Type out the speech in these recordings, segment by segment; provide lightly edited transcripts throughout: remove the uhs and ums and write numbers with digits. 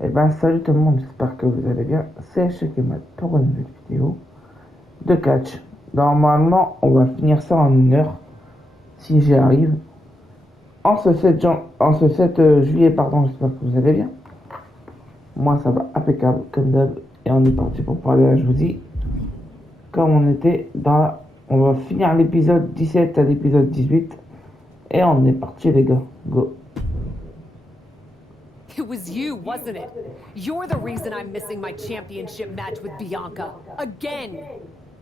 Eh ben salut tout le monde, j'espère que vous allez bien. C'est Matt pour une nouvelle vidéo de catch. Normalement, on va finir ça en 1 heure, si j'y arrive. En ce 7 juillet, pardon, j'espère que vous allez bien. Moi, ça va impeccable, comme d'hab. Et on est parti pour parler, là, je vous dis, comme on était dans la... On va finir l'épisode 17 à l'épisode 18. Et on est parti, les gars. Go. It was you, wasn't it? You're the reason I'm missing my championship match with Bianca. Again!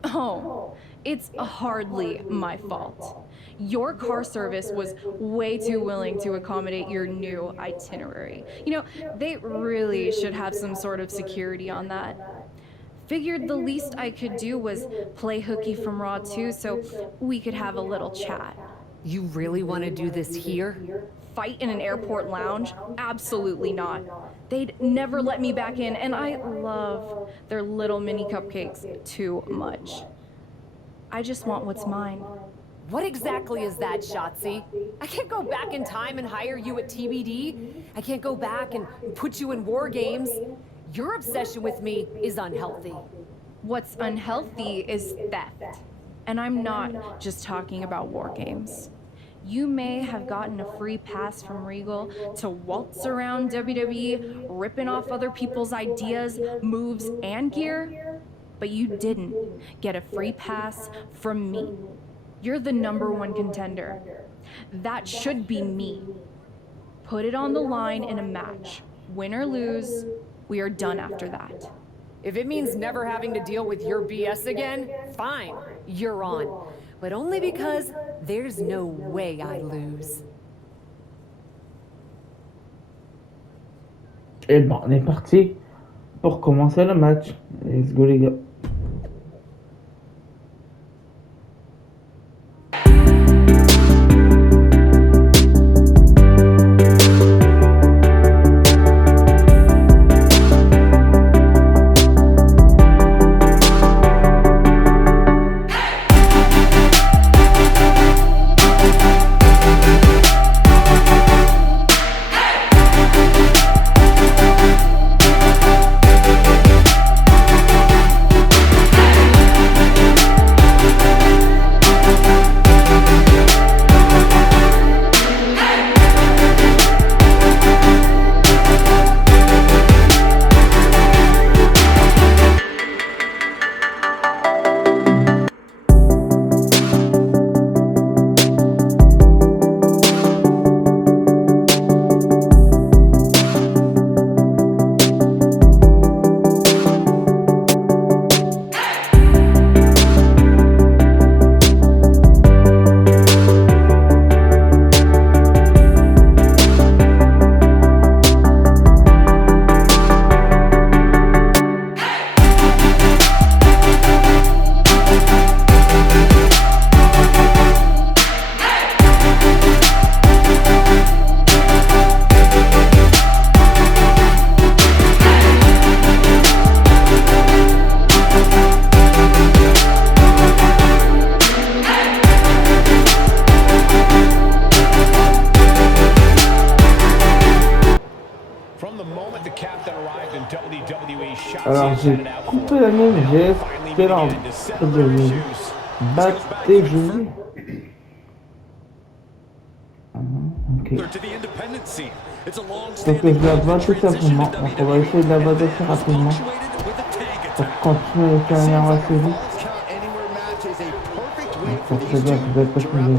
Oh, it's hardly my fault. Your car service was way too willing to accommodate your new itinerary. You know, they really should have some sort of security on that. Figured the least I could do was play hooky from Raw 2 so we could have a little chat. You really want to do this here? Fight in an airport lounge? Absolutely not. They'd never let me back in, and I love their little mini cupcakes too much. I just want what's mine. What exactly is that, Shotzi? I can't go back in time and hire you at TBD. I can't go back and put you in war games. Your obsession with me is unhealthy. What's unhealthy is theft. And I'm not just talking about war games. You may have gotten a free pass from Regal to waltz around WWE, ripping off other people's ideas, moves, and gear, but you didn't get a free pass from me. You're the #1 contender. That should be me. Put it on the line in a match. Win or lose, we are done after that. If it means never having to deal with your BS again, fine, you're on. But only because there's no way I lose. Et bon, on est parti pour commencer le match. Let's go, les gars. Alors j'ai coupé la mienne, j'ai espéré que je battais Jésus. Ok. Donc je la bats tout simplement. Donc on va essayer de la battre assez rapidement pour continuer les carrières assez vite. Donc c'est bien, je vais pas plus de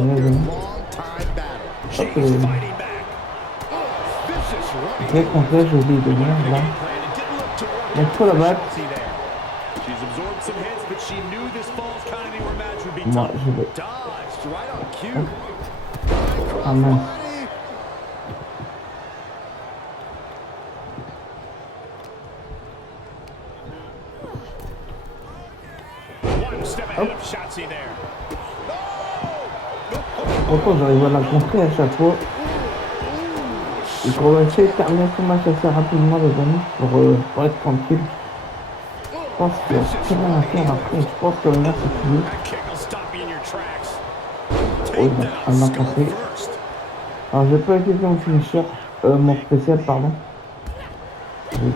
hop, ok, contre là j'ai oublié de merde là. Donc faut la battre. Moi je vais. Ah mince. Hop. Pourquoi j'arrive à la contrer à chaque fois. Et qu'on va essayer de terminer ce match assez rapidement les amis pour être tranquille. Je pense qu'il y a très rien à faire après. Je pense que le match est fini. Oui, bon, elle m'a compris. Alors je vais pas utiliser mon finisher, mon spécial pardon. Oui.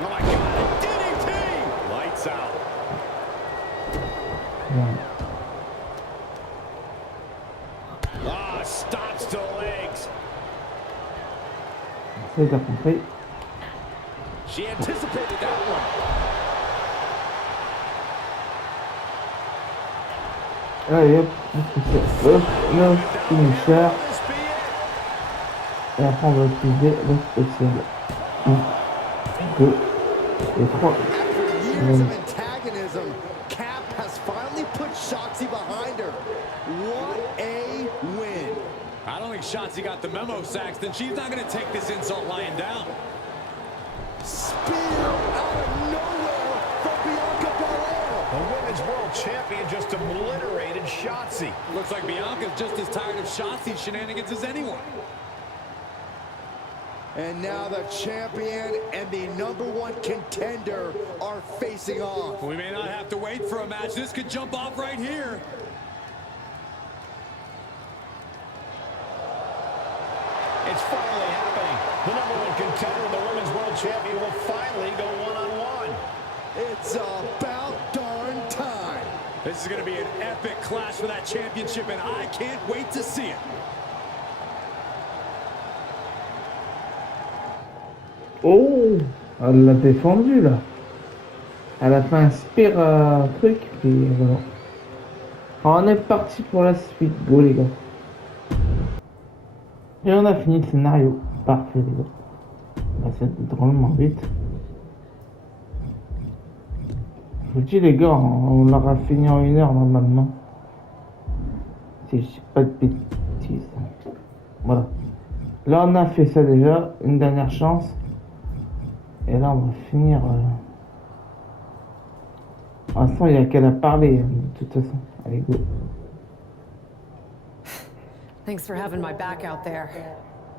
Oh my God, DDT! Lights out. Ouais. Ah, stops to the legs. Ça, t'as compris. She anticipated that one. Allez hop, hop, le finisher. Et après on va utiliser le spécial. 1, 2 et 3. After years of antagonism, Cap has finally put Shotzi behind her. What a win. I don't think Shotzi got the memo, Saxton. She's not going to take this insult lying down. Spear out of nowhere from Bianca Belair. The Women's World Champion just obliterated Shotzi. Looks like Bianca's just as tired of Shotzi's shenanigans as anyone. And now the champion and the #1 contender are facing off. We may not have to wait for a match. This could jump off right here. It's finally happening. The #1 contender and the Women's World Champion will finally go one-on-one. It's about darn time. This is going to be an epic clash for that championship, and I can't wait to see it. Oh, elle l'a défendu là. Elle a fait un spear truc, puis voilà. Alors, on est parti pour la suite, go les gars. Et on a fini le scénario. Parfait les gars. Bah, c'est drôlement vite. Je vous dis les gars, on l'aura fini en 1 heure normalement. Si je dis pas de bêtises. Voilà. Là on a fait ça déjà, une dernière chance. Et là, on va finir. Pour l'instant, il n'y a qu'elle à parler, de toute façon. Allez, go. Thanks for having my back out there.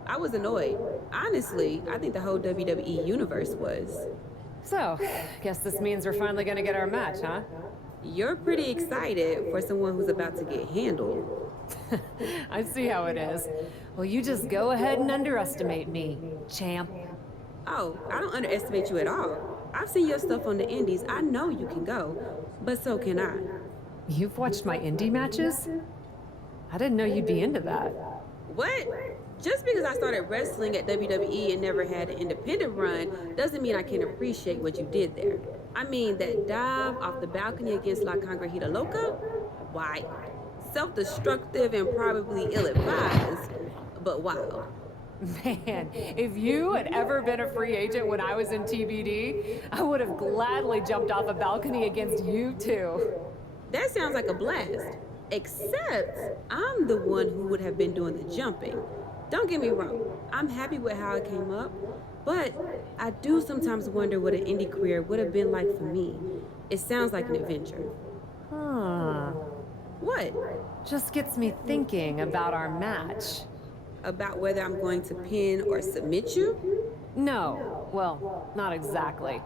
I was annoyed. Honestly, I think the whole WWE universe was. So, guess this means we're finally gonna get our match, huh? You're pretty excited for someone who's about to get handled. I see how it is. Well, you just go ahead and underestimate me, champ. Oh, I don't underestimate you at all. I've seen your stuff on the indies. I know you can go, but so can I. You've watched my indie matches? I didn't know you'd be into that. What? Just because I started wrestling at WWE and never had an independent run doesn't mean I can't appreciate what you did there. I mean, that dive off the balcony against La Congrejita Loca? Why? Self-destructive and probably ill-advised, but wild. Man, if you had ever been a free agent when I was in TBD, I would have gladly jumped off a balcony against you too. That sounds like a blast. Except I'm the one who would have been doing the jumping. Don't get me wrong, I'm happy with how it came up, but I do sometimes wonder what an indie career would have been like for me. It sounds like an adventure. Huh. What? Just gets me thinking about our match. About whether I'm going to pin or submit you? No, well, not exactly.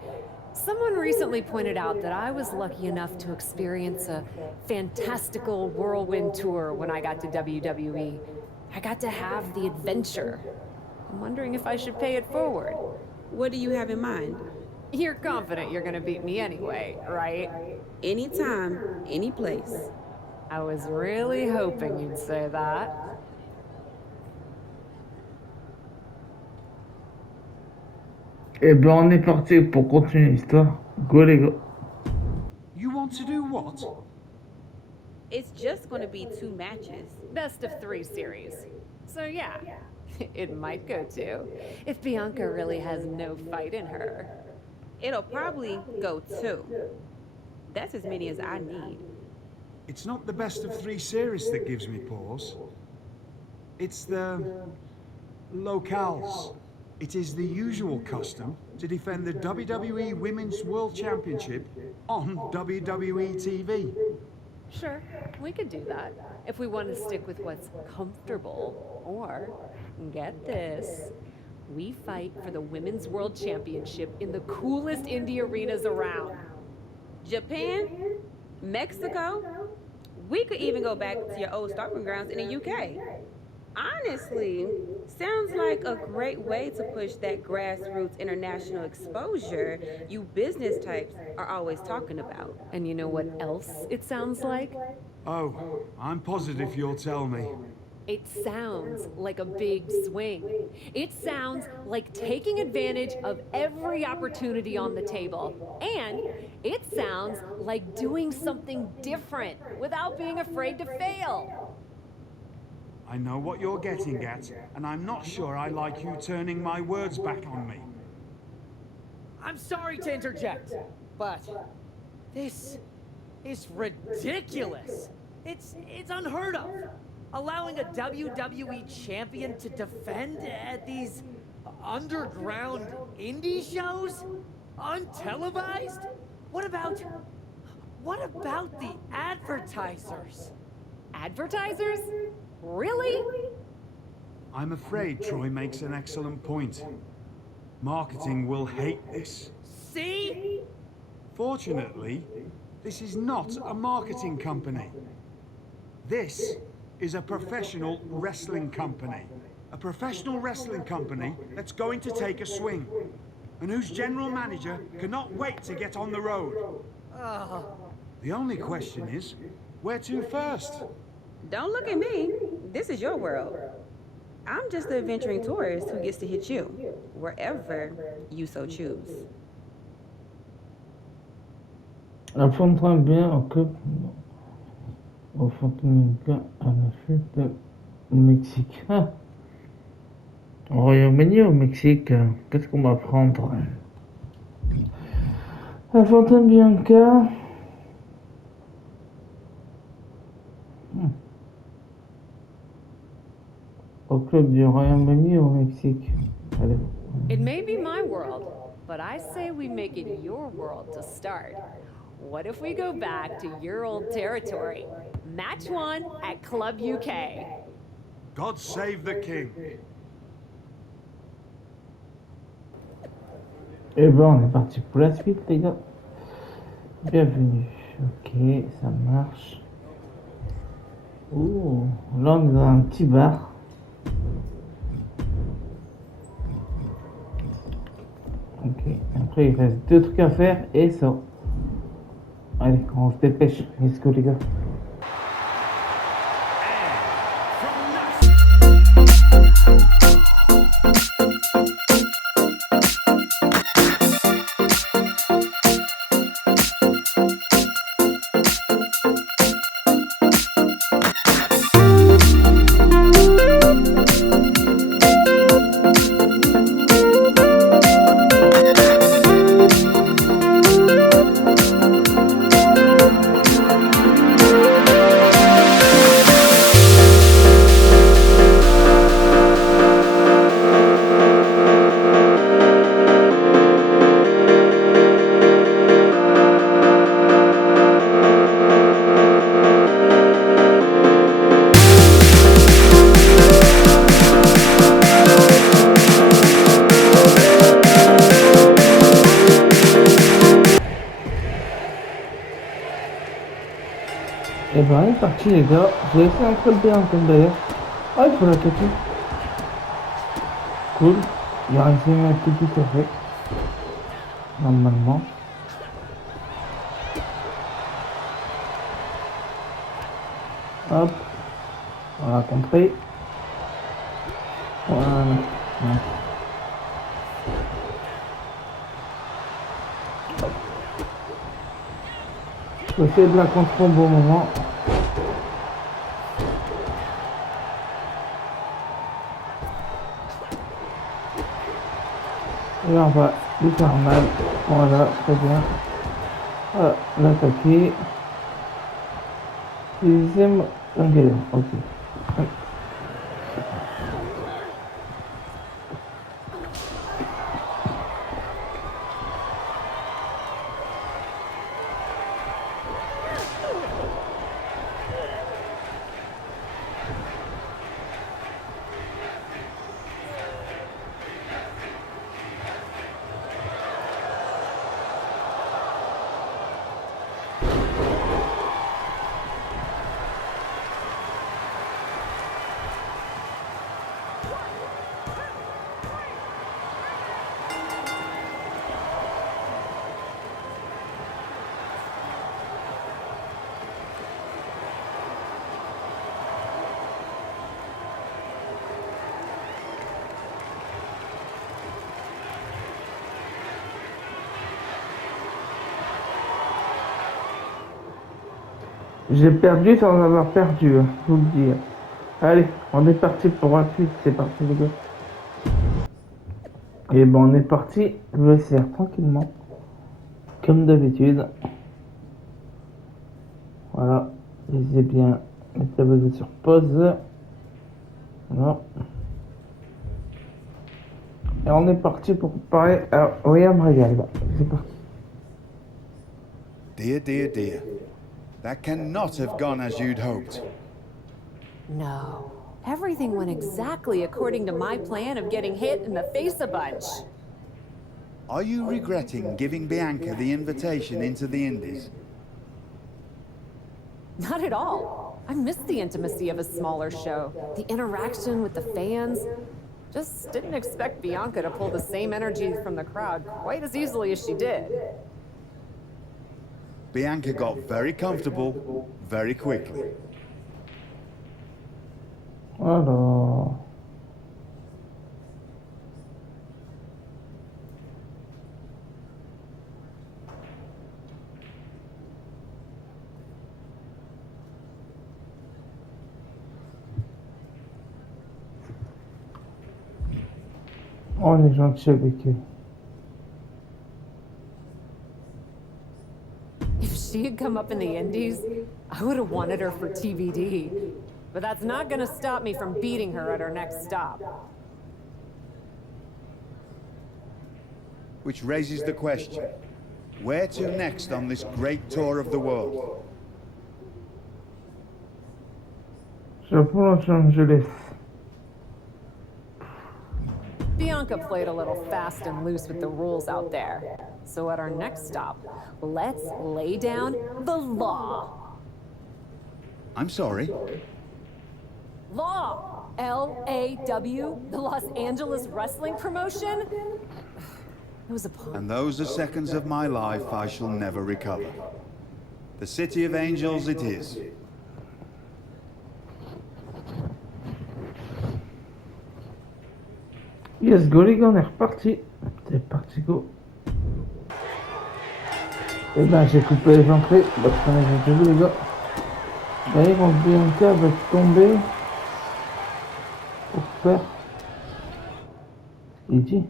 Someone recently pointed out that I was lucky enough to experience a fantastical whirlwind tour when I got to WWE. I got to have the adventure. I'm wondering if I should pay it forward. What do you have in mind? You're confident you're gonna beat me anyway, right? Anytime, any place. I was really hoping you'd say that. Et ben on est parti pour continuer l'histoire. Go les gars. You want to do what? It's just going to be 2 matches. Best of 3 series. So yeah, it might go 2. If Bianca really has no fight in her. It'll probably go 2. That's as many as I need. It's not the best of 3 series that gives me pause. It's the locales. It is the usual custom to defend the WWE Women's World Championship on WWE TV. Sure, we could do that. If we want to stick with what's comfortable. Or, get this, we fight for the Women's World Championship in the coolest indie arenas around. Japan? Mexico? We could even go back to your old stomping grounds in the UK. Honestly, sounds like a great way to push that grassroots international exposure you business types are always talking about. And you know what else it sounds like? Oh, I'm positive you'll tell me. It sounds like a big swing. It sounds like taking advantage of every opportunity on the table. And it sounds like doing something different without being afraid to fail. I know what you're getting at, and I'm not sure I like you turning my words back on me. I'm sorry to interject, but this is ridiculous. It's unheard of. Allowing a WWE champion to defend at these underground indie shows? Untelevised? What about the advertisers? Advertisers? Really? I'm afraid Troy makes an excellent point. Marketing will hate this. See? Fortunately, this is not a marketing company. This is a professional wrestling company. A professional wrestling company that's going to take a swing, and whose general manager cannot wait to get on the road. The only question is, where to first? Don't look at me. This is your world. I'm just the adventuring tourist who gets to hit you, wherever you so choose. Affronterait bien en couple au Fantomica à la fête au Mexique. Ah. Au Royaume-Uni ou au Mexique, qu'est-ce qu'on va prendre? La Fantôme Bianca. Au club du Royaume-Uni ou au Mexique? Allez. It may be my world, but I say we make it your world to start. What if we go back to your old territory? Match 1 at Club UK. God save the king. Et ben on est parti pour la suite les gars. Bienvenue. Ok, ça marche. Ouh, là on est dans un petit bar. Ok, après il reste 2 trucs à faire et ça. Allez, on se dépêche. Let's go les gars. Et ben on est parti les gars, j'ai laissé un peu bien comme d'ailleurs. Ah il faut l'attaquer. Cool, il a réussi à mettre tout à fait. Normalement. Hop, on l'a compris. Voilà. Ouais. Je vais essayer de la contrôler au bon moment. Et on va lui faire mal. Voilà, très bien. Voilà, l'attaquer. Deuxième galère, ok. J'ai perdu sans avoir perdu, je vous le dis. Allez, on est parti pour la suite, c'est parti les gars. Et bon, on est parti, je vais essayer tranquillement, comme d'habitude. Voilà, lisez bien, mettez-vous sur pause. Voilà. Et on est parti pour parler à William Regal. C'est parti. Dear, dear, dear. That cannot have gone as you'd hoped. No. Everything went exactly according to my plan of getting hit in the face a bunch. Are you regretting giving Bianca the invitation into the Indies? Not at all. I missed the intimacy of a smaller show, the interaction with the fans. Just didn't expect Bianca to pull the same energy from the crowd quite as easily as she did. Bianca got very comfortable very quickly. Alors... On est gentil avec eux. If she had come up in the Indies, I would have wanted her for TBD. But that's not gonna stop me from beating her at her next stop. Which raises the question, where to next on this great tour of the world? Japon, Los Angeles. Bianca played a little fast and loose with the rules out there. So at our next stop, let's lay down the law. I'm sorry. Law! L-A-W, the Los Angeles Wrestling Promotion? It was a pun. And those are seconds of my life I shall never recover. The City of Angels it is. Yes, go les gars, on est reparti. C'est parti, go. Et ben, j'ai coupé les entrées. Parce qu'on a vu les gars. D'ailleurs, quand Bianca va tomber pour faire ce qu'il dit.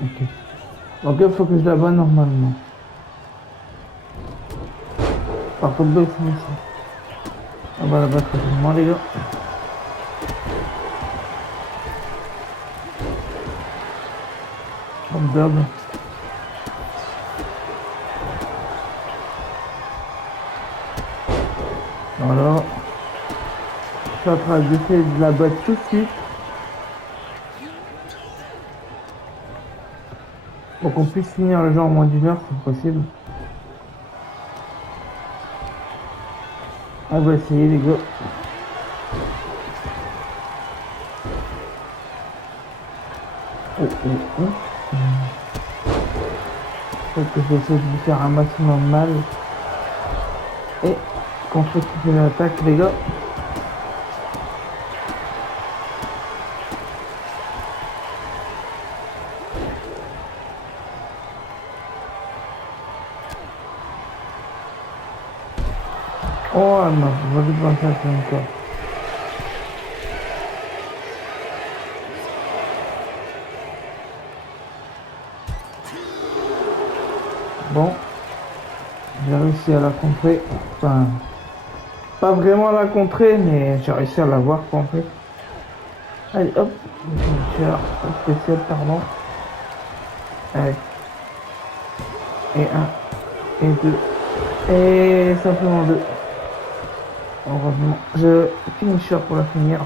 Ok. Donc il faut que je la vois normalement. Par contre, baisse ici. On va la battre rapidement les gars. Comme d'hab. Voilà. Je suis en train d'essayer de la battre tout de suite. Pour qu'on puisse finir le jeu en moins d'une heure si possible. On va essayer les gars. Faut que j'essaie de lui faire un maximum mal. Et qu'on fait toute une attaque les gars. Oh non, je vais lui penser à ça encore. Bon, j'ai réussi à la contrer. Enfin, pas vraiment à la contrer, mais j'ai réussi à la voir quoi en fait. Allez hop, spécial pardon. Allez. Et un, et deux, et simplement deux. Heureusement, je finisher pour la finir.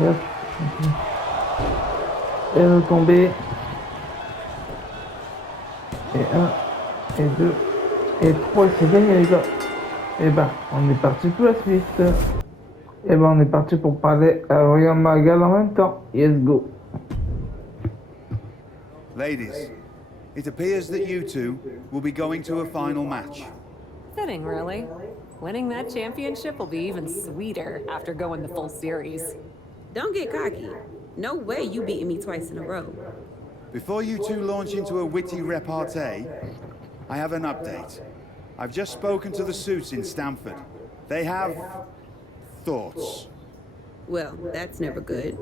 Et hop, et retomber. Et un, et deux, et trois, c'est gagné les gars. Et ben, on est parti pour la suite. Et ben, on est parti pour parler à William Regal en même temps. Yes, go. Ladies, it appears that you two will be going to a final match. Fitting, really. Winning that championship will be even sweeter after going the full series. Don't get cocky. No way you beating me twice in a row. Before you two launch into a witty repartee, I have an update. I've just spoken to the suits in Stamford. They have thoughts. Well, that's never good.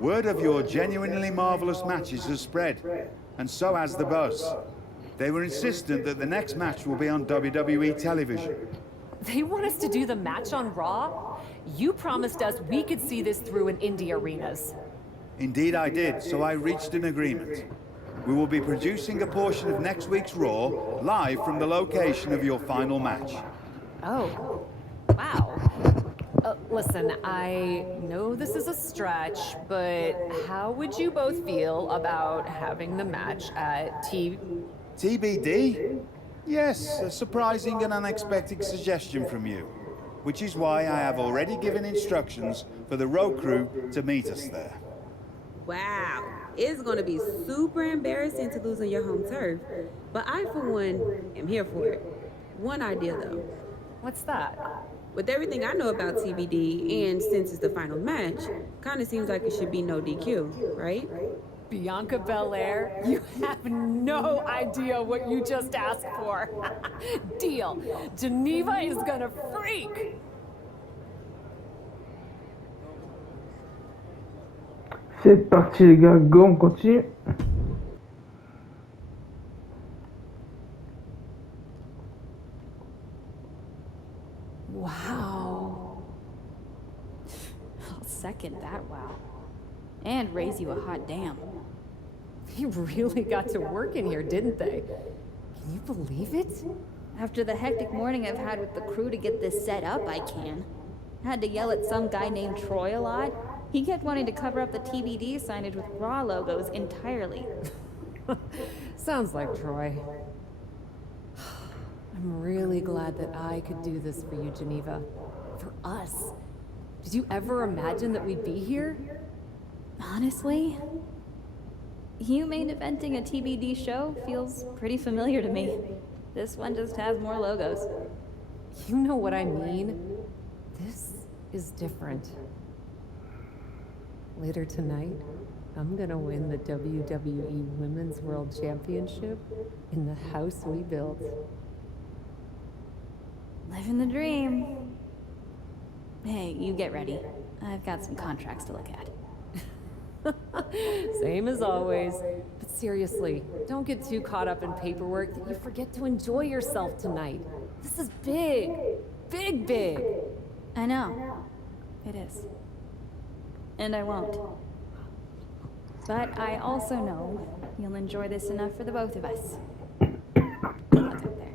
Word of your genuinely marvelous matches has spread, and so has the buzz. They were insistent that the next match will be on WWE television. They want us to do the match on Raw? You promised us we could see this through in indie arenas. Indeed I did, so I reached an agreement. We will be producing a portion of next week's Raw live from the location of your final match. Oh, wow. Listen, I know this is a stretch, but how would you both feel about having the match at TBD? Yes, a surprising and unexpected suggestion from you, which is why I have already given instructions for the road crew to meet us there. Wow, it's gonna be super embarrassing to lose on your home turf, but I, for one, am here for it. One idea, though. What's that? With everything I know about TBD, and since it's the final match, kind of seems like it should be no DQ, right? Bianca Belair, you have no idea what you just asked for. Deal. Geneva is gonna freak. C'est parti les gars, go, on continue. Wow. I'll second that wow. And raise you a hot damn. They really got to work in here, didn't they? Can you believe it? After the hectic morning I've had with the crew to get this set up, I can. Had to yell at some guy named Troy a lot. He kept wanting to cover up the TBD signage with Raw logos entirely. Sounds like Troy. I'm really glad that I could do this for you, Geneva. For us. Did you ever imagine that we'd be here? Honestly, you main eventing a TBD show feels pretty familiar to me. This one just has more logos. You know what I mean? This is different. Later tonight, I'm gonna win the WWE Women's World Championship in the house we built. Living the dream. Hey, you get ready. I've got some contracts to look at. Same as always. But seriously, don't get too caught up in paperwork that you forget to enjoy yourself tonight. This is big. Big, big. I know. It is. And I won't. But I also know you'll enjoy this enough for the both of us. Good luck up there.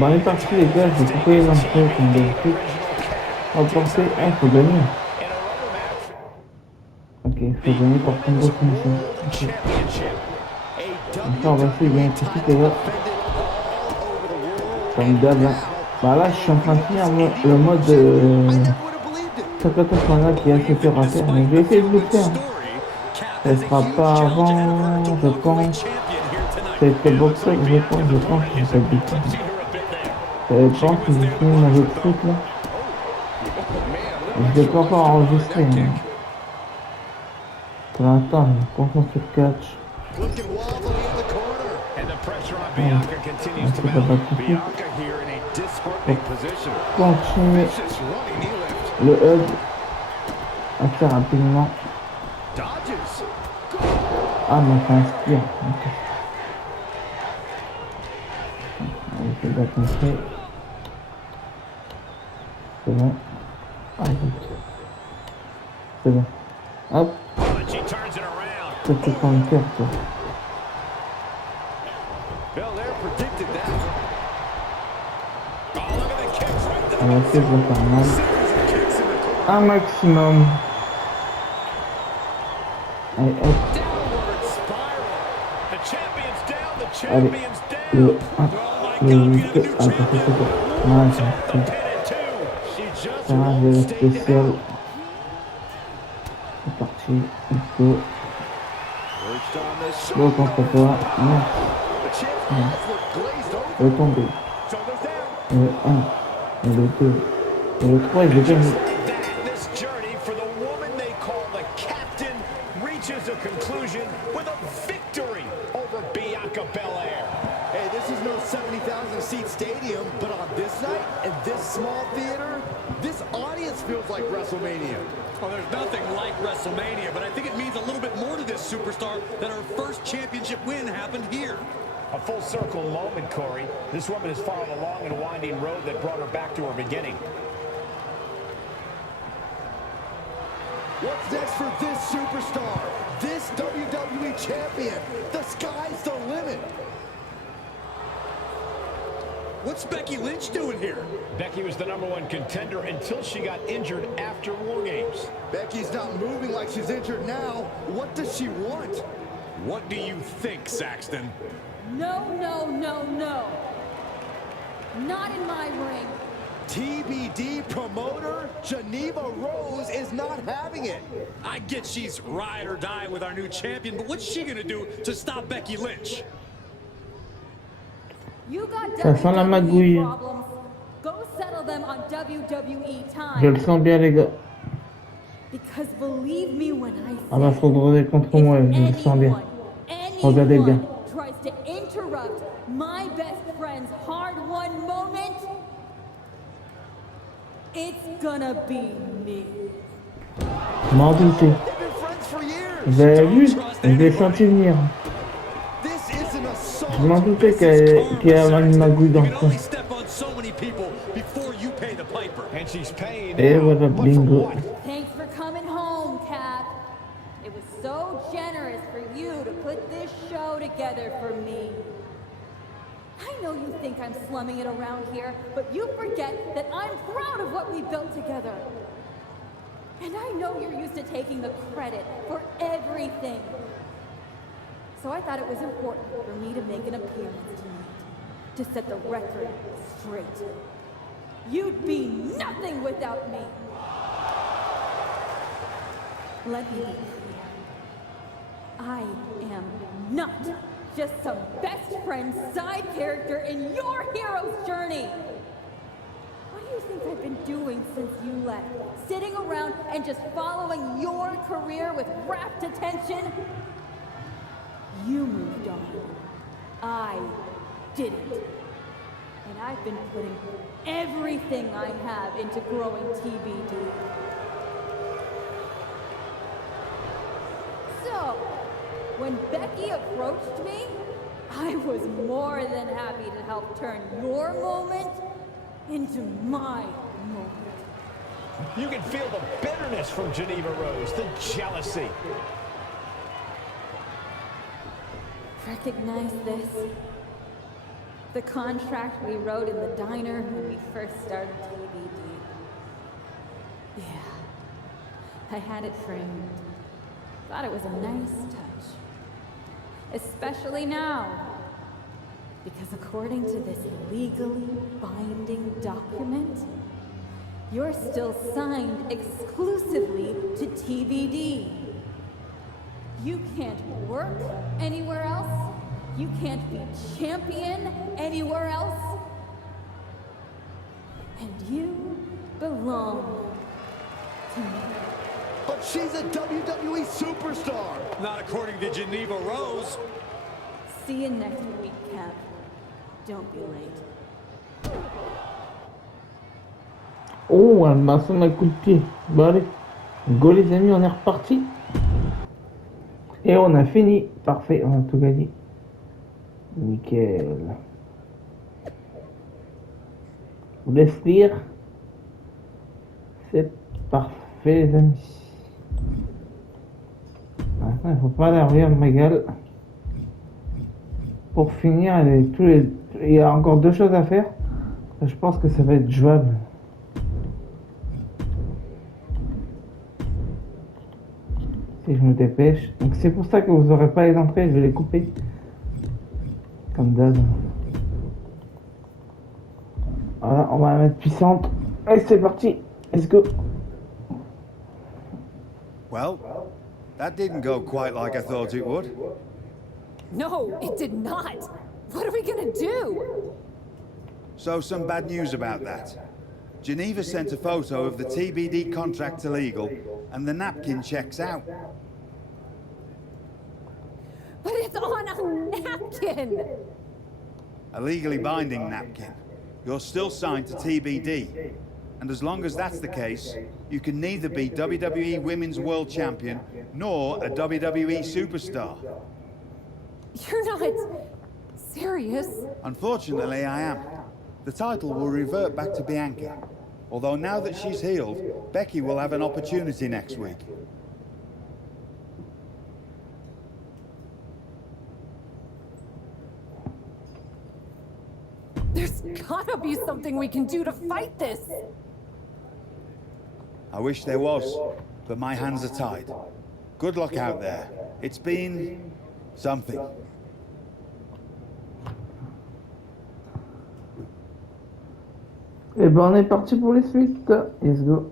Bon, on est parti les gars, je vais couper les entrées comme d'habitude. On va penser, il faut gagner. Ok, il faut gagner pour prendre votre mission. Ok. Enfin, on va essayer de gagner tout de suite les gars. Comme d'hab là. Bah là, je suis en train de finir le mode Sakata qui est assez terre à terre, mais je vais essayer de le faire. Ça sera pas avant, je pense. C'est le boxeur, je pense que je fais le bêtise. Je pense que j'ai fini mon autre truc là. Je l'ai pas encore enregistré. Hein. Pour l'instant, je me concentre sur le catch. C'est pas tout de suite. Pour continuer le hub assez rapidement. Ah, mais ça inspire. Okay. On va essayer d'atteindre. C'est bon. Ah, c'est bon. Hop. C'est pas une carte, quoi. On va essayer de le faire mal. Un maximum. Allez, hop. Allez. Le 1. Le 8. Ah, ça fait ça. Ouais, c'est ça. Ça va, j'ai le spécial. C'est parti. Let's go. Go contre toi. Merci. Retombé. Et le 1. Et le 2. Et le 3, il veut gagner. This journey for the woman they call the captain reaches a conclusion with a victory over Bianca Belair. Hey, this is no 70,000 seat stadium, but on this night, in this small theater, this audience feels like WrestleMania. Well, there's nothing like WrestleMania, but I think it means a little bit more to this superstar that her first championship win happened here. A full circle moment, Corey. This woman has followed a long and winding road that brought her back to her beginning. What's next for this superstar? This WWE champion? The sky's the limit. What's Becky Lynch doing here? Becky was the #1 contender until she got injured after War Games. Becky's not moving like she's injured now. What does she want? What do you think, Saxton? No, no, no, no. Not in my ring. TBD promoter Geneva Rose is not having it. I get she's ride or die with our new champion, but what's she gonna do to stop Becky Lynch? You got Ça sent la magouille. problems. Go settle them on WWE time. Je le sens bien, les gars. Because believe me when I say, On va se retrouver contre moi, je le sens bien. Regardez bien. Tries to interrupt my best friend's hard-won moment, it's gonna be me. Je m'en doutais. Vous avez vu? Je l'ai senti venir. Je m'en doutais qu'il y avait une magouille dans le coin. Et voilà, bingo. Thanks for coming home, Cap. It was so generous for you to put this show together for me. I know you think I'm slumming it around here, but you forget that I'm proud of what we built together. And I know you're used to taking the credit for everything. So I thought it was important for me to make an appearance tonight, to set the record straight. You'd be nothing without me. Let me be clear. I am not just some best friend side character in your hero's journey. What do you think I've been doing since you left? Sitting around and just following your career with rapt attention? You moved on. I didn't. And I've been putting everything I have into growing TBD. So, when Becky approached me, I was more than happy to help turn your moment into my moment. You can feel the bitterness from Geneva Rose, the jealousy. Recognize this? The contract we wrote in the diner when we first started TBD. Yeah, I had it framed. Thought it was a nice touch. Especially now. Because according to this legally binding document, you're still signed exclusively to TBD. You can't work anywhere else. You can't be champion anywhere else. And you belong to me. But she's a WWE superstar. Not according to Geneva Rose. See you next week, Cap. Don't be late. Oh, elle m'a sonné un coup de pied. Bon allez, go les amis, on est reparti. Et on a fini. Parfait, on a tout gagné. Nickel. Je vous laisse lire. C'est parfait les amis. Maintenant, il faut pas la regarder, me régale. Pour finir, il y a encore 2 choses à faire. Je pense que ça va être jouable. Si je me dépêche. Donc c'est pour ça que vous n'aurez pas les entrées, je vais les couper. Comme d'hab. Voilà, on va la mettre puissante. Et c'est parti. Let's go. Well, that didn't go quite like I thought it would. No, it did not. What are we gonna do? So some bad news about that. Geneva sent a photo of the TBD contract to legal, and the napkin checks out. But it's on a napkin! A legally binding napkin. You're still signed to TBD. And as long as that's the case, you can neither be WWE Women's World Champion nor a WWE Superstar. You're not serious? Unfortunately, I am. The title will revert back to Bianca. Although now that she's healed, Becky will have an opportunity next week. There's gotta be something we can do to fight this! I wish there was, but my hands are tied. Good luck out there. It's been something. Et ben on est parti pour les suites. Let's go.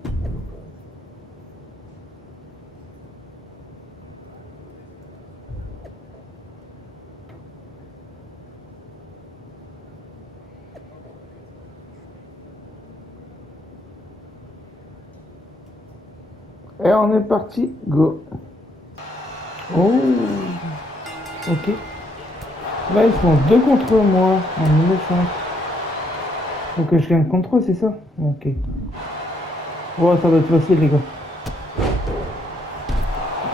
Et on est parti, go. Oh, ok. Là ils sont 2 contre moi, en méchant. Faut que je gagne contre eux, c'est ça? Ok. Oh, ça va être facile, les gars.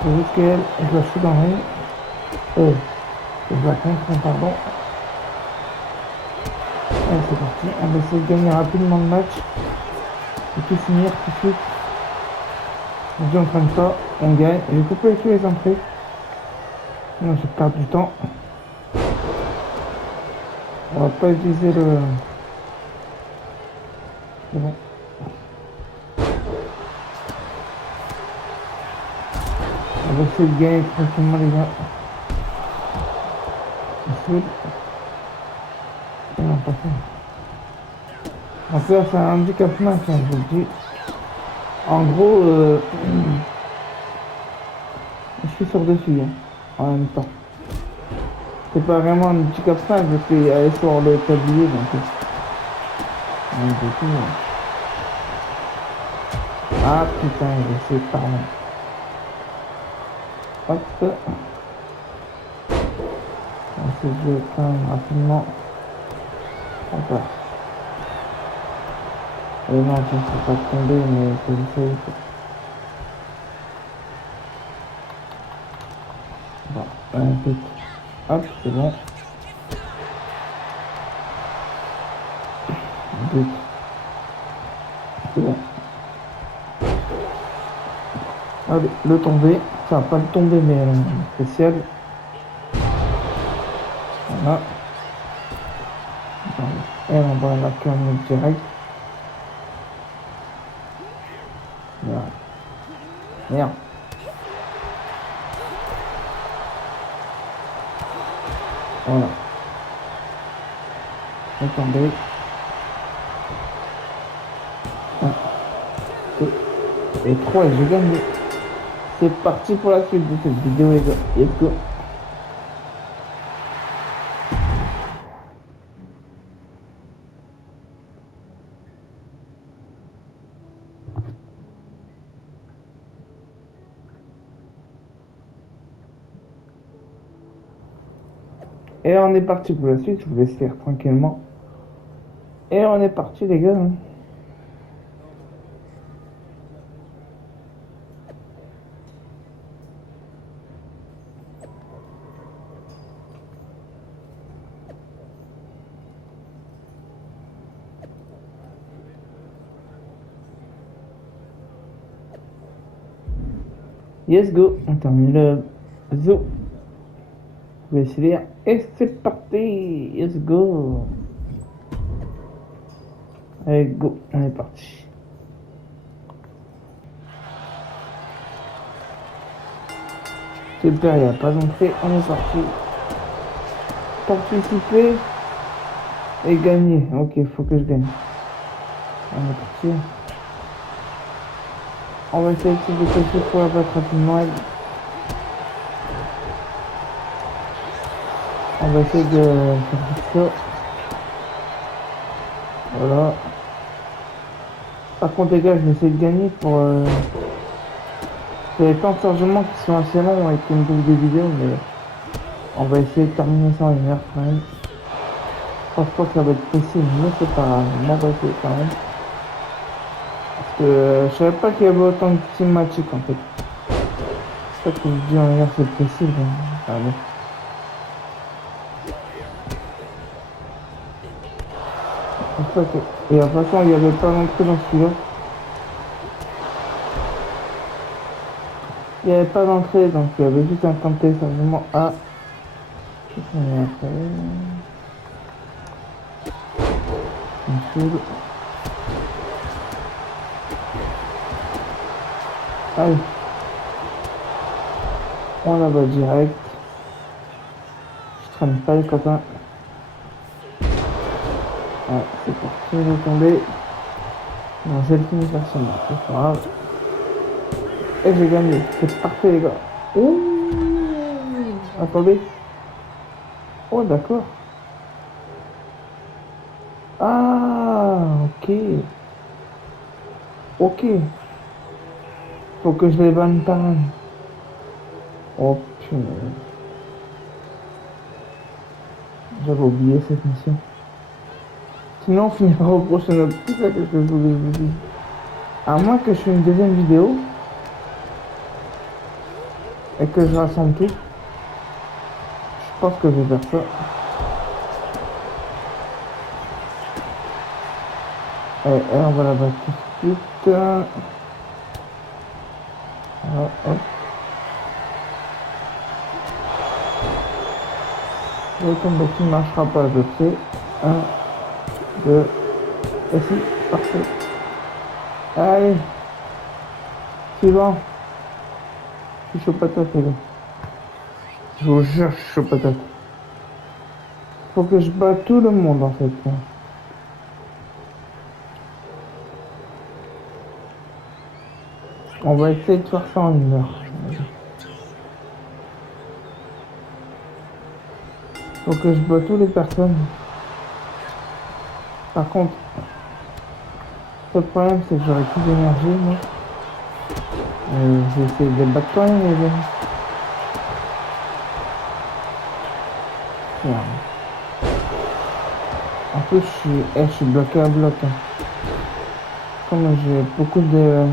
Faut juste qu'elle, je la fous dans le ring. Je la contre, pardon. Allez, c'est parti. On va essayer de gagner rapidement le match. Et tout finir tout de suite. On n'entraîne pas, on gagne. J'ai coupé tous les entrées. Non, je perds du temps. On va pas utiliser le... C'est bon. On va essayer de gagner tranquillement, les gars. Ensuite. Non, pas ça. Donc là, c'est un handicap match, hein, je vous le dis. En gros, je suis sur dessus, hein, en même temps. C'est pas vraiment un handicap match, parce qu'il est sur le tablier, donc... Ah putain, j'ai essayé de parler. Hop. On va essayer de jouer quand même rapidement. Hop. Et non, je ne sais pas tomber, mais c'est j'essaye. Bon, un peu. Hop, c'est bon. But. C'est bon. Allez, le tomber. Enfin, pas le tomber, mais spécial. Voilà. Et on va la calmer direct. Voilà. Merde. Voilà. Le tomber. Et 3 et j'ai gagné. C'est parti pour la suite de cette vidéo, les gars. Let's go. Et on est parti pour la suite, je vous laisse faire tranquillement. Et on est parti, les gars. Let's go, on termine le zoo. Je vais essayer et c'est parti. Let's go. Allez, go, on est parti. Super, il n'y a pas d'entrée, on est parti. Participer et gagner. Ok, faut que je gagne. On est parti. On va essayer de se dépêcher pour la battre rapidement. On va essayer de faire ça. Voilà. Par contre les gars, je vais essayer de gagner pour... Il y a les temps de chargement qui sont assez longs avec une boucle de vidéo, mais on va essayer de terminer ça en 1 heure quand même. Je pense pas que ça va être possible, mais c'est pas grave, on va essayer quand même. Parce que je savais pas qu'il y avait autant de cinématiques en fait. C'est pas que je dis en 1 heure c'est possible. Hein. Allez. Et de toute façon, il n'y avait pas d'entrée dans celui-là. Il n'y avait pas d'entrée, donc il y avait juste un temps de téléchargement à... Qu'est-ce qu'on est après? Allez. On la va direct. Je traîne pas les copains. Ouais, c'est parti, je vais tomber. Non, j'ai le fini personne, c'est pas grave. Et j'ai gagné, c'est parfait les gars. Ouh, attendez. Oh d'accord. Ah, ok. Ok. Faut que je les vanne par un. Oh putain. J'avais oublié cette mission. Sinon on finira au prochain épisode, c'est ça que je voulais vous dire. À moins que je fasse une deuxième vidéo. Et que je rassemble tout. Je pense que je vais faire ça. Et on va la battre tout de suite. Voilà, hop. Le combat qui ne marchera pas, je sais. 1, 2, et si, parfait. Allez. Suivant. Je suis chaud patate, les gars. Je vous jure, je suis chaud patate. Faut que je batte tout le monde, en fait. On va essayer de faire ça en 1 heure. Faut que je batte toutes les personnes. Par contre, le problème, c'est que j'aurai plus d'énergie, moi. Je vais essayer de les battre quand même, les gars. Merde. En plus, je suis bloqué à bloc. Hein. Comme j'ai beaucoup de...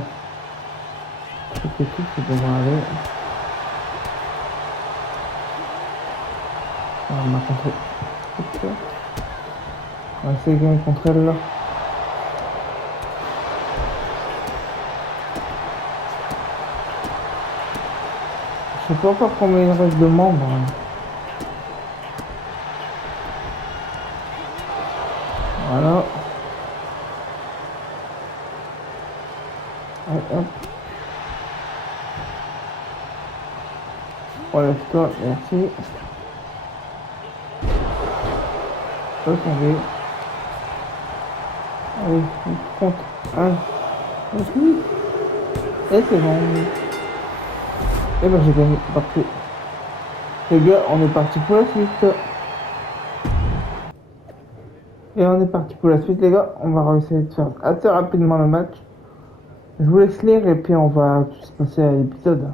C'est tout, ça devrait aller. On va contre... On va essayer de gagner contre elle là. Je sais pas encore combien il reste de membres. Hein. Voilà. Hop, hop. Relève-toi, merci. Tomber. Allez, on compte. 1, 2, et c'est bon. Et ben j'ai gagné, parfait. Les gars, on est parti pour la suite. Et on est parti pour la suite les gars. On va réussir de faire assez rapidement le match. Je vous laisse lire et puis on va tous passer à l'épisode.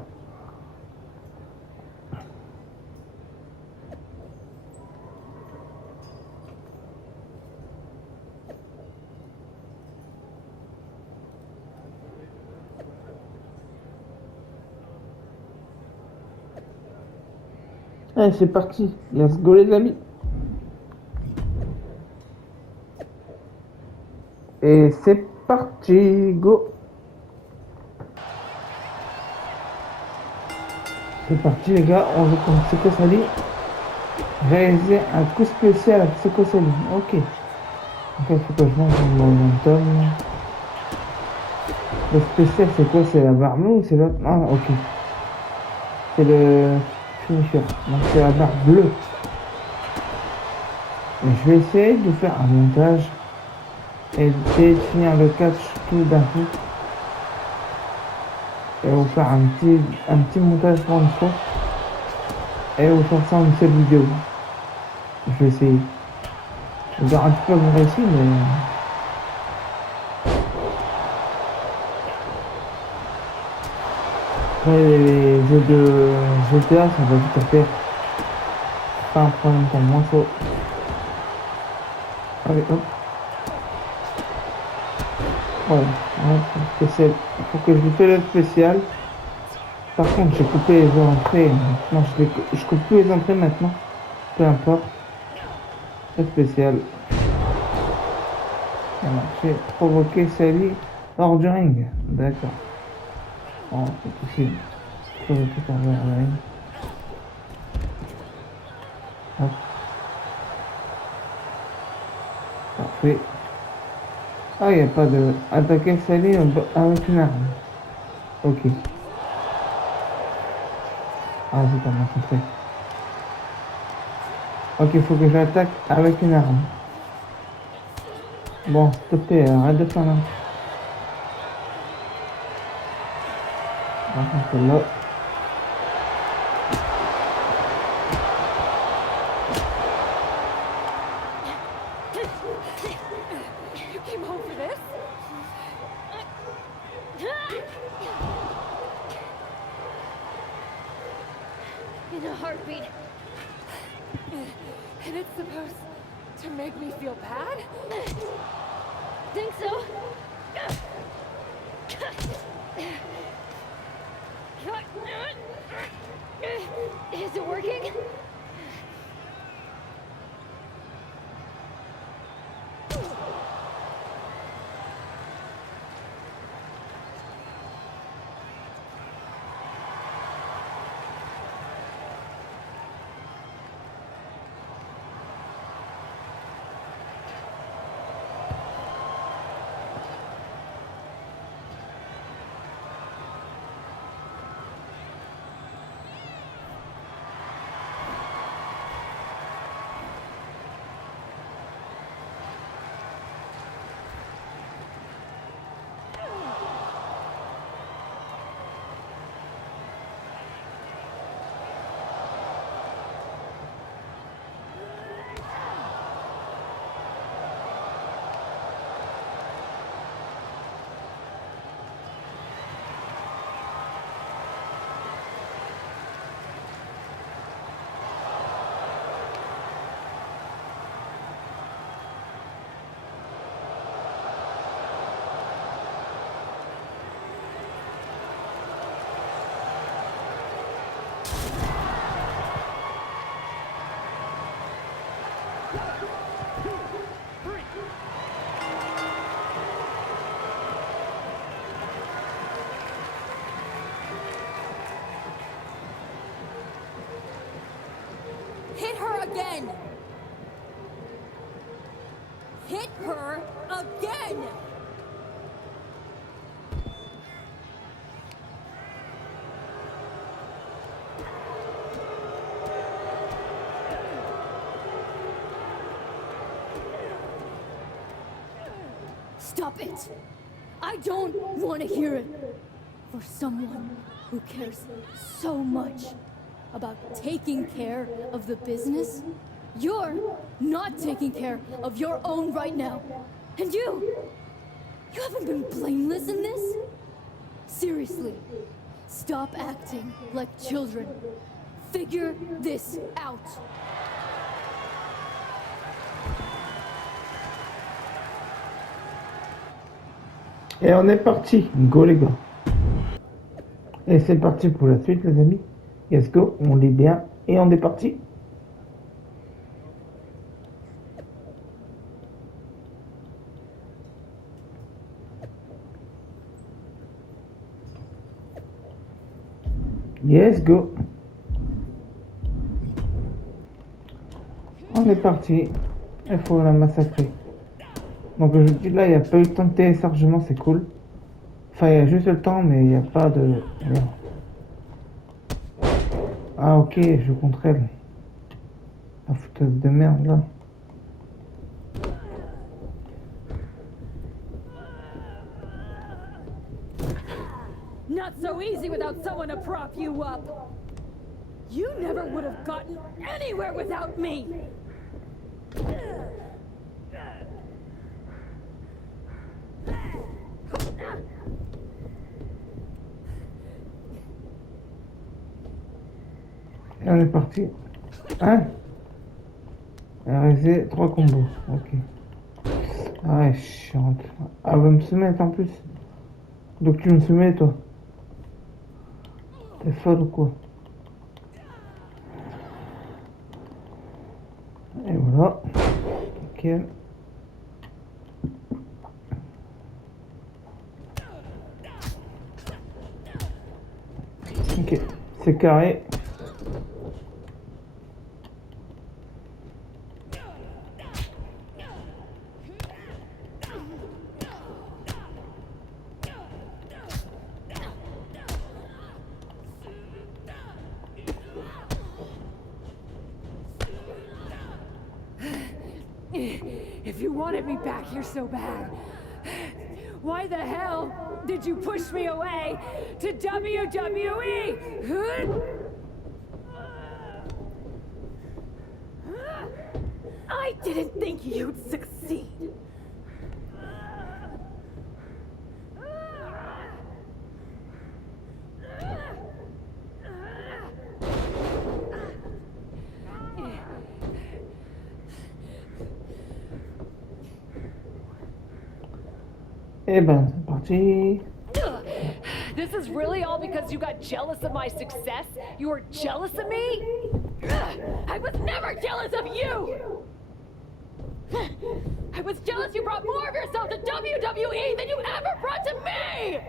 Allez, c'est parti. Let's go les amis. Et c'est parti. Go. C'est parti les gars. On joue contre Seko Sali. Réaliser un coup spécial à Seko Sali. Ok. Ok, il faut que je monte mon momentum. Le spécial c'est quoi? C'est la barre bleue ou c'est l'autre? Ah ok. C'est le... finisher. Donc c'est la barre bleue. Et je vais essayer de faire un montage et d'essayer de finir le catch tout d'un coup. Et vous faire un petit montage pour une fois. Et vous faire ça en une seule vidéo. Je vais essayer. Je garantis pas que je réussis, mais... Après, les jeux de GTA, ça va vite à faire. Pas un problème pour moi, ça. Allez, hop. Voilà, spécial. Il faut que je lui fais le spécial. Par contre, j'ai coupé les entrées. Maintenant, je coupe plus les entrées maintenant. Peu importe. Le spécial. Voilà, j'ai provoqué Sally hors du ring. D'accord. Bon, c'est possible. Provoqué hors du ring. Hop. Parfait. Ah, il n'y a pas de... Attaquer Sally avec une arme. Ok. Ah, j'ai pas bien compris. Ok, il faut que je l'attaque avec une arme. Bon, s'il te plaît, arrête de faire là. Par contre, celle-là. In a heartbeat. And it's supposed to make me feel bad? Think so? Is it working? Hit her again! Hit her again! Stop it! I don't want to hear it. For someone who cares so much about taking care of the business, you're not taking care of your own right now. And you haven't been blameless in this? Seriously, stop acting like children. Figure this out. Et on est parti, go les gars. Et c'est parti pour la suite les amis. Let's go, on lit bien et on est parti. Let's go. On est parti. Il faut la massacrer. Donc je dis là, il n'y a pas eu le temps de téléchargement, c'est cool. Enfin, il y a juste le temps, mais il n'y a pas de... Ah ok, je contre elle. La fouteuse de merde là. Not so easy without someone to prop you up. You never would have gotten anywhere without me. Et on est parti. Hein? Réaliser 3 combos. Ok. Ah ouais, chiante. Ah, elle va me soumettre en plus. Donc tu me soumets, toi. T'es folle ou quoi? Et voilà. Ok. Ok. C'est carré. If you wanted me back here so bad, why the hell did you push me away to WWE? I didn't think you'd succeed. Eh ben, c'est parti. This is really all because you got jealous of my success? You were jealous of me? I was never jealous of you! I was jealous you brought more of yourself to WWE than you ever brought to me!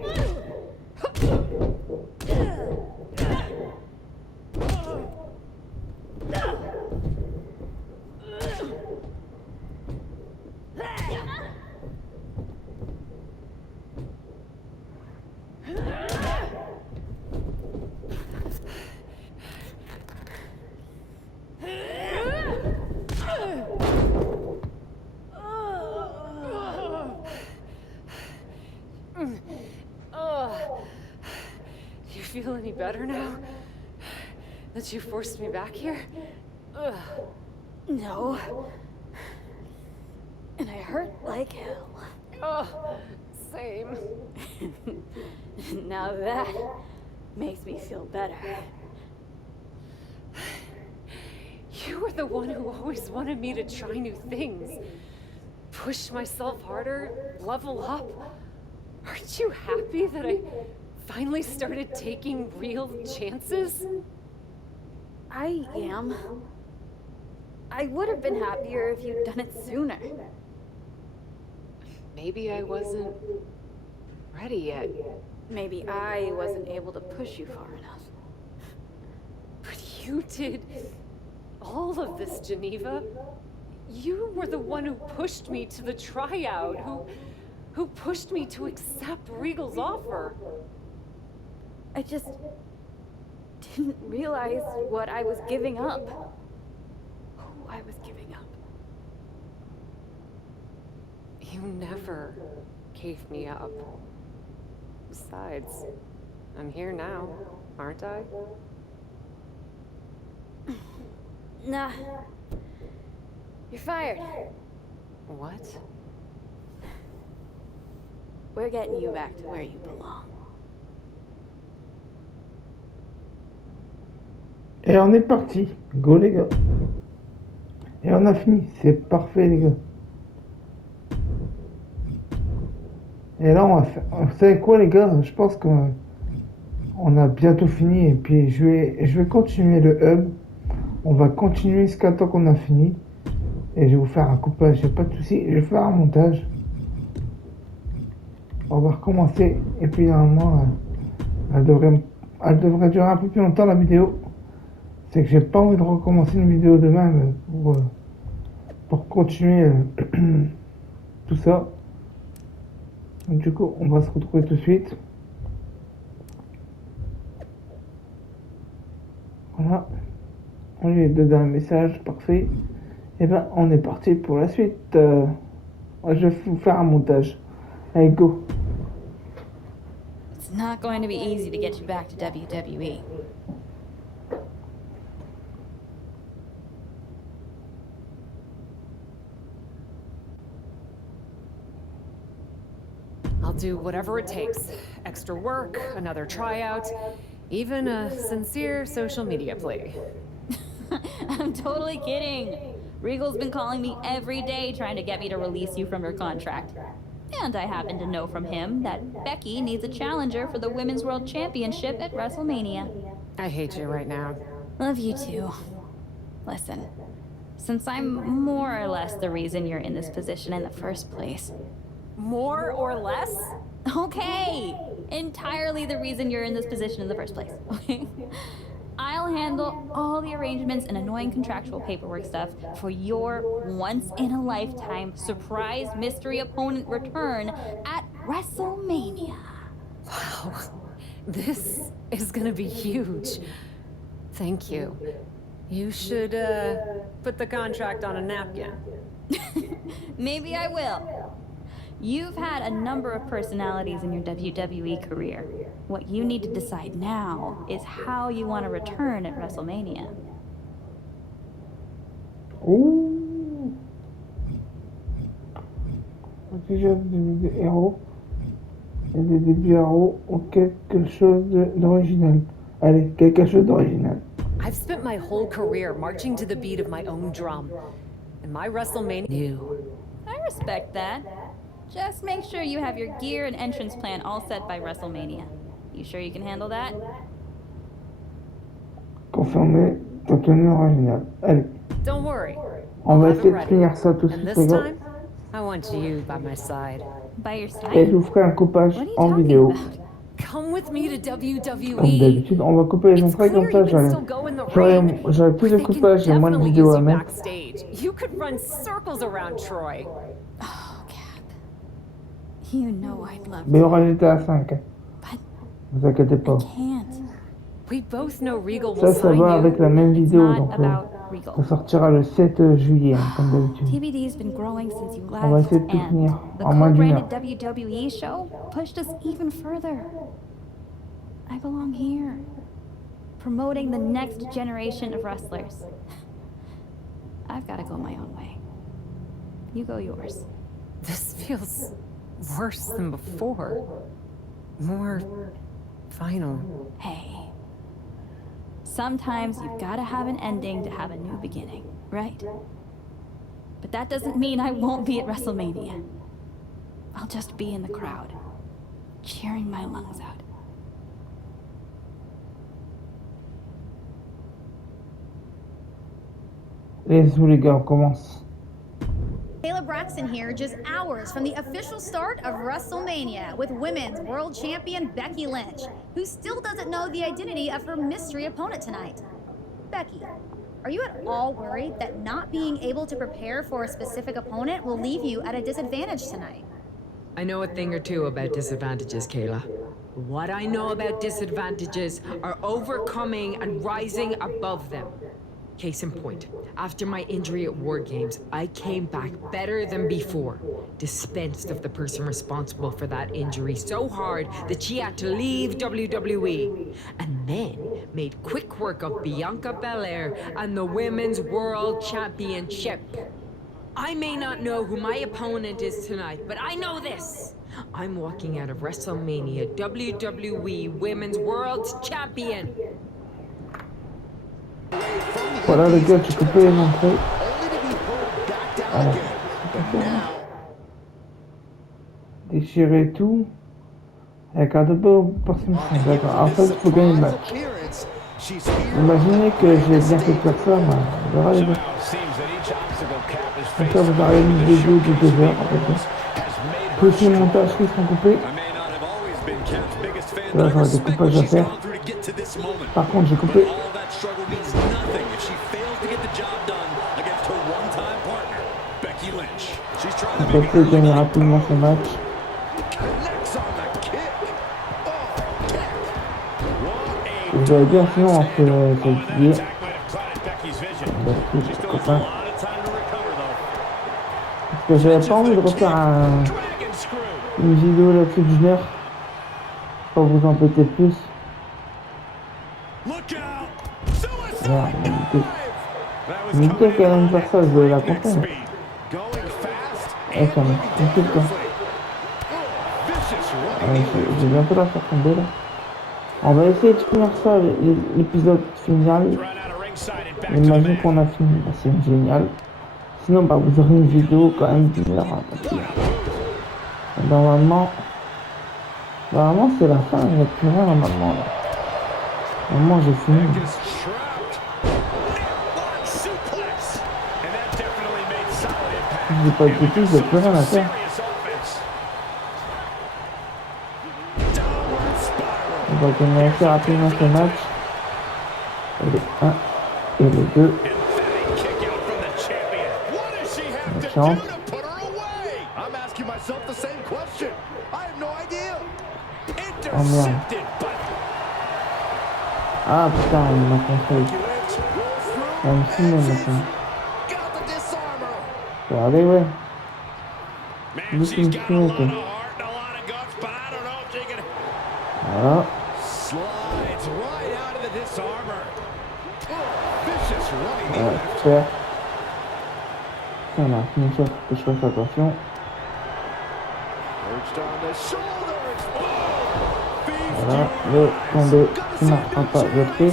Do you feel any better now? That you forced me back here? Ugh. No. And I hurt like hell. Oh, same. Now that makes me feel better. You were the one who always wanted me to try new things. Push myself harder, level up. Aren't you happy that I finally started taking real chances? I am. I would have been happier if you'd done it sooner. Maybe I wasn't ready yet. Maybe I wasn't able to push you far enough. But you did all of this, Geneva. You were the one who pushed me to the tryout, who pushed me to accept Regal's offer. I just didn't realize what I was giving up. Who I was giving up. You never gave me up. Besides, I'm here now, aren't I? Nah. You're fired. What? We're getting you back to where you belong. Et on est parti. Go les gars. Et on a fini. C'est parfait les gars. Et là on va faire... Vous savez quoi les gars? Je pense qu'on a bientôt fini. Et puis je vais continuer le hub. On va continuer jusqu'à temps qu'on a fini. Et je vais vous faire un coupage. Y'a pas de souci. Je vais faire un montage. On va recommencer. Et puis normalement elle devrait durer un peu plus longtemps la vidéo. C'est que j'ai pas envie de recommencer une vidéo demain pour continuer tout ça. Donc, du coup, on va se retrouver tout de suite. Voilà. On lui est dedans le message, parfait. Et ben, on est parti pour la suite. Je vais vous faire un montage. Allez, go. It's not going to be easy to get you back to WWE. do whatever it takes. Extra work, another tryout, even a sincere social media plea. I'm totally kidding. Regal's been calling me every day trying to get me to release you from your contract. And I happen to know from him that Becky needs a challenger for the Women's World Championship at WrestleMania. I hate you right now. Love you too. Listen, since I'm more or less the reason you're in this position in the first place. More or less? Okay, entirely the reason you're in this position in the first place. Okay? I'll handle all the arrangements and annoying contractual paperwork stuff for your once-in-a-lifetime surprise mystery opponent return at WrestleMania. Wow, this is gonna be huge. Thank you. You should, put the contract on a napkin. Maybe I will. You've had a number of personalities in your WWE career. What you need to decide now is how you want to return at WrestleMania. Ouh. Déjà des héros. Et des débuts héros ou quelque chose d'original. Allez, quelque chose d'original. I've spent my whole career marching to the beat of my own drum. And my WrestleMania new. I respect that. Just make sure you have your gear and entrance plan all set by WrestleMania. You sure you can handle that? Confirmé, ton tenue originale. Allez. Don't worry. On va essayer de finir ça tout de And suite, this les gars. time, I want you by my side. By your side? Et je vous ferai un coupage What are you en talking vidéo. about? Come with me to WWE. Comme d'habitude, on va couper les entrées comme ça. J'aurai plus de coupage et moins de vidéos à mettre. You could run circles around Troy. Oh, Cap. You know I'd love Mais il y to. aura GTA 5. But Vous inquiétez pas. I can't. We both know Regal will Ça sign va you. avec la même vidéo. Not Donc, about Regal. ça sortira le 7 juillet, hein, comme d'habitude. TBD's been growing since you On va left, essayer de tout and finir the en moins d'une heure. co-branded WWE show pushed us even further. I belong here, promoting the next generation of wrestlers. I've got to go my own way. You go yours. This feels worse than before. More final. Hey, sometimes you've got to have an ending to have a new beginning, right? But that doesn't mean I won't be at WrestleMania. I'll just be in the crowd, cheering my lungs out. Laisse-vous les gars, on commence. Kayla Braxton here, just hours from the official start of WrestleMania with Women's World Champion Becky Lynch, who still doesn't know the identity of her mystery opponent tonight. Becky, are you at all worried that not being able to prepare for a specific opponent will leave you at a disadvantage tonight? I know a thing or two about disadvantages, Kayla. What I know about disadvantages are overcoming and rising above them. Case in point, after my injury at War Games, I came back better than before, dispensed of the person responsible for that injury so hard that she had to leave WWE, and then made quick work of Bianca Belair and the Women's World Championship. I may not know who my opponent is tonight, but I know this. I'm walking out of WrestleMania WWE Women's World Champion. Voilà les gars, j'ai coupé les entrées. Voilà. Déchirer tout. Avec un double personne. D'accord. En fait, il faut gagner le match. Imaginez que j'ai bien fait de faire ça, mais on verra les gars. Comme ça, vous aurez une vidéo de 2 heures à peu près. Plus les montages qui seront coupés. Là, j'aurai des coupages à faire. Par contre, j'ai coupé. On va essayer de gagner rapidement ce match. Vous allez bien, sinon on fait le billet. On va tous les copains. Parce que j'avais pas envie de refaire une vidéo là-dessus d'une heure. Pour vous embêter plus. Merde, Nickel quand même faire ça, je vais la comprendre. Eh, ça me complique quoi. J'ai bientôt la faire tomber là. On va essayer de finir ça, l'épisode final. Imagine qu'on a fini, bah, c'est génial. Sinon, bah, vous aurez une vidéo quand même d'une heure. Normalement, c'est la fin, il n'y a plus rien normalement. Là. Normalement, j'ai fini. Je dis pas de bêtises, j'ai plus rien à faire. On va gagner assez rapidement ce match. Et le 1 et le 2. Une chance. Oh merde. Ah putain, il m'a contré. Il me filme maintenant. Allez, ouais. Lui qui me filme, quoi. Voilà. Super. Voilà, fini ça pour que je fasse attention. Voilà, le tomber qui marchera pas, je le fais.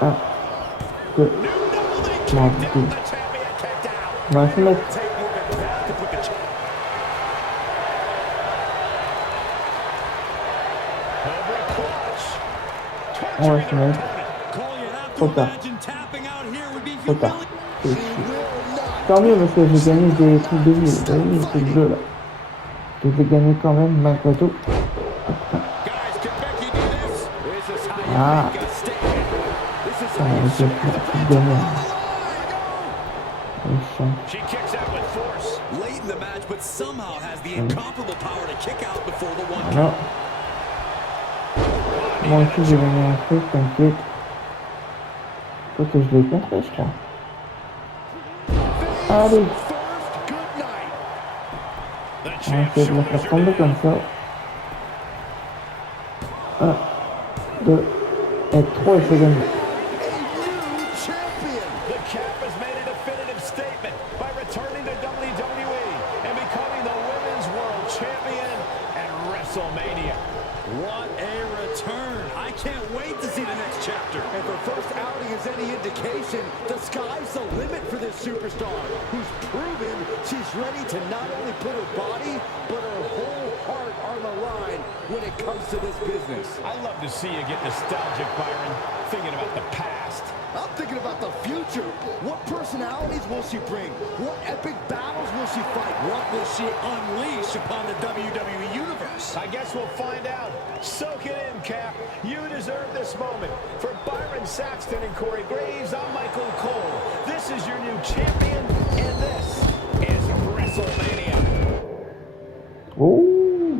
1, 2, non, du tout. On va se mettre. On va se mettre. Trop tard. Trop tard. Tant mieux parce que j'ai gagné des trucs de vie. Vous avez vu, c'est bleu là. Je les ai gagnés quand même malgré tout. Ah. J'ai gagné. She kicks out with force late in the match, but somehow has the incomparable power to kick out before the one. Voilà. Moi aussi j'ai gagné un truc, t'inquiète. Faut que je l'ai contré, je crois. Allez. On va essayer de le faire tomber comme ça. 1, 2 et 3 et c'est gagné. WrestleMania. What a return. I can't wait to see the next chapter. If her first outing is any indication, the sky's the limit for this superstar, who's proven she's ready to not only put her body, but her whole heart on the line when it comes to this business. I love to see you get nostalgic, Byron, thinking about the past. I'm thinking about the future. What personalities will she bring? What epic battles will she fight? What will she unleash upon the WWE Universe? I guess we'll find out. Soak it in, Cap. You deserve this moment. For Byron Saxton and Corey Graves, I'm Michael Cole. This is your new champion, and this is WrestleMania. Oh,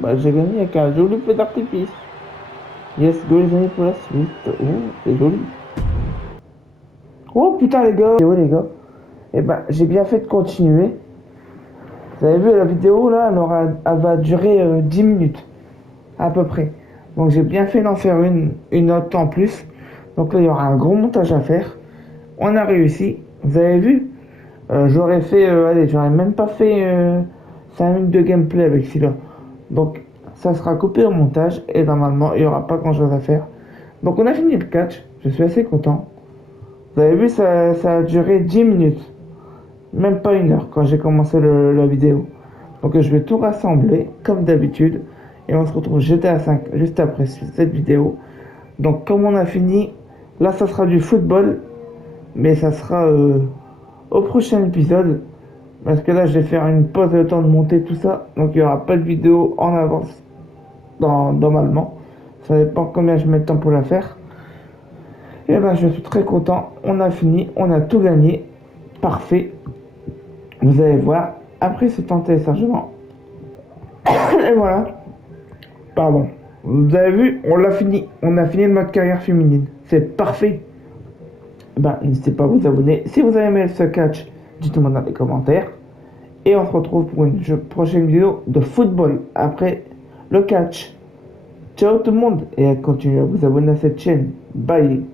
bah j'ai gagné avec un joli feu d'artifice. Yes, go les amis pour la suite. Oh, c'est joli. Oh putain les gars. Oh les gars. Eh ben j'ai bien fait de continuer. Vous avez vu la vidéo là, elle va durer 10 minutes. À peu près. Donc j'ai bien fait d'en faire une autre en plus. Donc là il y aura un gros montage à faire. On a réussi. Vous avez vu, j'aurais fait, allez, j'aurais même pas fait 5 minutes de gameplay avec celui-là. Donc ça sera coupé au montage et normalement il n'y aura pas grand chose à faire. Donc on a fini le catch. Je suis assez content. Vous avez vu, ça a duré 10 minutes. Même pas 1 heure quand j'ai commencé la vidéo. Donc je vais tout rassembler comme d'habitude. Et on se retrouve GTA 5 juste après cette vidéo. Donc comme on a fini, là ça sera du football. Mais ça sera au prochain épisode. Parce que là je vais faire une pause le temps de monter tout ça. Donc il n'y aura pas de vidéo en avance normalement. Ça dépend combien je mets de temps pour la faire. Et ben je suis très content. On a fini, on a tout gagné. Parfait. Vous allez voir après ce temps de téléchargement. Et voilà. Pardon. Vous avez vu, on l'a fini. On a fini le mode carrière féminine. C'est parfait. Ben, n'hésitez pas à vous abonner. Si vous avez aimé ce catch, dites-moi dans les commentaires. Et on se retrouve pour une prochaine vidéo de football après le catch. Ciao tout le monde. Et continuez à vous abonner à cette chaîne. Bye.